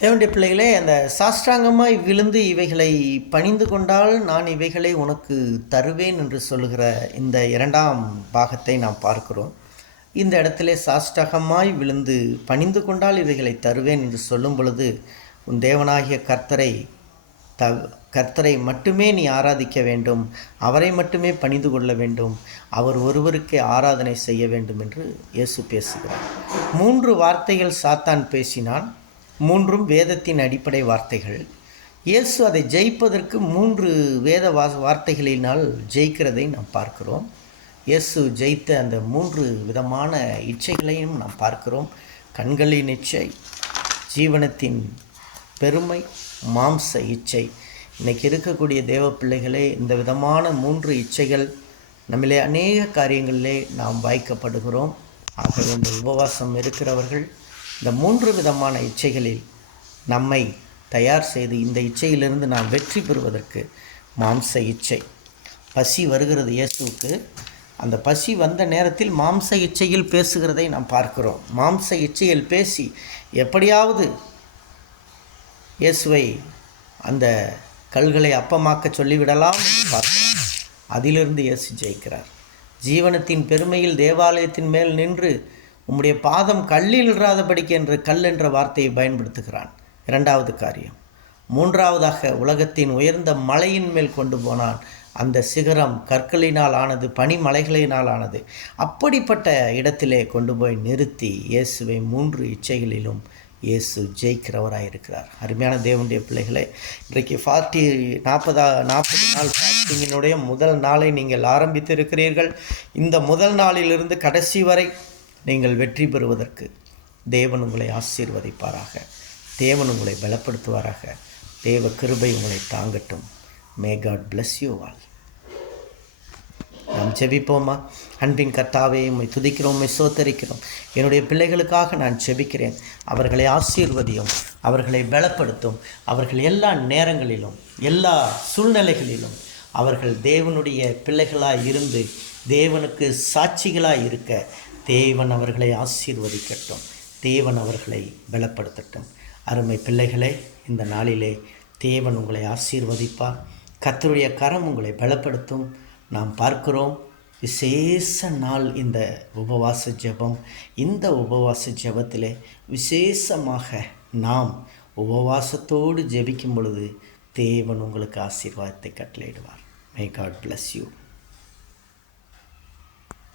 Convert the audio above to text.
தேவனுடைய பிள்ளைகளே, அந்த சாஷ்டாங்கமாய் விழுந்து இவைகளை பணிந்து கொண்டால் நான் இவைகளை உனக்கு தருவேன் என்று சொல்லுகிற இந்த இரண்டாம் பாகத்தை நாம் பார்க்கிறோம். இந்த இடத்திலே சாஷ்டாகமாய் விழுந்து பணிந்து கொண்டால் இவைகளை தருவேன் என்று சொல்லும் பொழுது, உன் தேவனாகிய கர்த்தரை மட்டுமே நீ ஆராதிக்க வேண்டும், அவரை மட்டுமே பணிந்து கொள்ள வேண்டும், அவர் ஒருவருக்கே ஆராதனை செய்ய வேண்டும் என்று இயேசு பேசுகிறார். 3 வார்த்தைகள் சாத்தான் பேசினான். 3ம் வேதத்தின் அடிப்படை வார்த்தைகள். இயேசு அதை ஜெயிப்பதற்கு 3 வேத வார்த்தைகளினால் ஜெயிக்கிறதை நாம் பார்க்கிறோம். இயேசு ஜெயித்த அந்த 3 விதமான இச்சைகளையும் நாம் பார்க்கிறோம். கண்களின் இச்சை, ஜீவனத்தின் பெருமை, மாம்ச இச்சை. இன்றைக்கி இருக்கக்கூடிய தேவ பிள்ளைகளே, இந்த விதமான 3 இச்சைகள் நம்மளே அநேக காரியங்களிலே நாம் வாய்க்கப்படுகிறோம். ஆகவே இந்த உபவாசம் இருக்கிறவர்கள் இந்த 3 விதமான இச்சைகளில் நம்மை தயார் செய்து இந்த இச்சையிலிருந்து நாம் வெற்றி பெறுவதற்கு மாம்ச இச்சை. பசி வருகிறது இயேசுவுக்கு. அந்த பசி வந்த நேரத்தில் மாம்ச இச்சையில் பேசுகிறதை நாம் பார்க்கிறோம். மாம்ச இச்சையில் பேசி எப்படியாவது இயேசுவை அந்த கல்களை அப்பமாக்க சொல்லிவிடலாம் என்று பார்க்கிறோம். அதிலிருந்து இயேசு ஜெயிக்கிறார். ஜீவனத்தின் பெருமையில் தேவாலயத்தின் மேல் நின்று உம்முடைய பாதம் கல்லில் இராதபடிக்கு என்று கல் என்ற வார்த்தையை பயன்படுத்துகிறான். 2வது காரியம். 3வதாக உலகத்தின் உயர்ந்த மலையின் மேல் கொண்டு போனான். அந்த சிகரம் கற்களினால் ஆனது, பனிமலைகளினால் ஆனது. அப்படிப்பட்ட இடத்திலே கொண்டு போய் நிறுத்தி இயேசுவை 3 இச்சைகளிலும் இயேசு ஜெயிக்கிறவராக இருக்கிறார். அருமையான தேவனுடைய பிள்ளைகளே, இன்றைக்கு 40 நாள் ஃபாஸ்டிங்கினுடைய முதல் நாளை நீங்கள் ஆரம்பித்து இருக்கிறீர்கள். இந்த முதல் நாளிலிருந்து கடைசி வரை நீங்கள் வெற்றி பெறுவதற்கு தேவன் உங்களை ஆசீர்வதிப்பாராக. தேவன் உங்களை பலப்படுத்துவாராக. தேவ கிருபை உங்களை தாங்கட்டும். May God bless you all. நாம் ஜெபிப்போமா? அன்பின் கர்த்தாவே, உம்மை துதிக்கிறோம், உம்மை சோத்தரிக்கிறோம். என்னுடைய பிள்ளைகளுக்காக நான் ஜெபிக்கிறேன். அவர்களை ஆசீர்வதியும், அவர்களை பலப்படுத்தும். அவர்கள் எல்லா நேரங்களிலும், எல்லா சூழ்நிலைகளிலும் அவர்கள் தேவனுடைய பிள்ளைகளாய் இருந்து தேவனுக்கு சாட்சிகளாய் இருக்க தேவன் அவர்களை ஆசீர்வதிக்கட்டும். தேவன் அவர்களை பலப்படுத்தட்டும். அருமை பிள்ளைகளே, இந்த நாளிலே தேவன் உங்களை ஆசீர்வதிப்பார். கர்த்தருடைய கரம் உங்களை பலப்படுத்தும். நாம் பார்க்கிறோம், விசேஷ நாள் இந்த உபவாச ஜெபம். இந்த உபவாச ஜெபத்திலே விசேஷமாக நாம் உபவாசத்தோடு ஜெபிக்கும் பொழுது தேவன் உங்களுக்கு ஆசீர்வாதத்தை கட்டளையிடுவார். May God bless you.